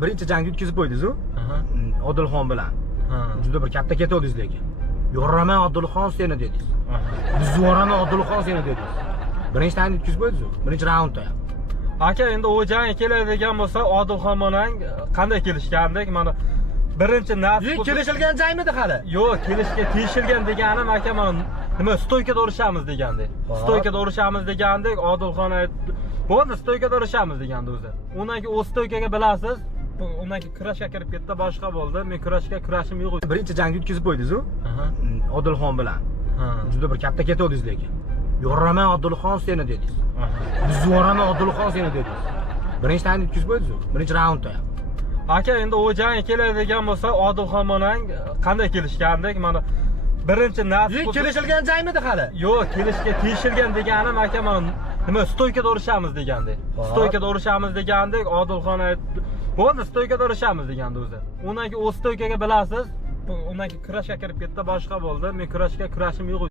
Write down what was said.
Birinchi jangni o'tkazib qo'ydingiz-ku. Odilxon bilan. Juda bir katta ketdingiz lekin. Yo'raman Odilxon seni dedingiz. Biz yo'raman Odilxon seni dedingiz. Birinchi jangni o'tkazib qo'ydingiz-ku. Birinchi raundda ham. Aka, endi o jang keladigan bo'lsa, Odilxon bilan qanday kelishgandik? Mana birinchi nasib kelishilgan jangmidi hali? Yo'q, kelishga tegishilgan deganim aka, mana nima stoykada urishamiz degandik. Stoykada urishamiz degandik, Odilxon aytdi, "Bo'ldi, stoykada urishamiz" degandi o'zi. Undan keyin o stoykaga bilasiz, undan keyin kurashga kirib ketdi, boshqa bo'ldi. Men kurashim yo'q. Birinchi jangni o'tkazib qo'ydingiz-ku. Odilxon bilan. Juda bir katta ketdingiz lekin. Yo'raman Odilxon seni dedingiz. Biz yo'raman Odilxon seni dedingiz. Birinchi jangni o'tkazib qo'ydingiz-ku. Birinchi raundda ham. Aka, endi o jang keladigan bo'lsa, Odilxon bilan qanday kelishgandik? Mana birinchi nasib kelishilgan jangmidi hali? Yo'q, kelishga tegishilgan deganim aka, mana nima stoykada urishamiz degandik. Stoykada urishamiz degandik, Odilxon aytdi, "Bo'ldi, stoykada urishamiz" degandi o'zi. Undan keyin o stoykaga bilasiz, undan keyin kurashga kirib ketdi, boshqa bo'ldi. Men kurashim yo'q.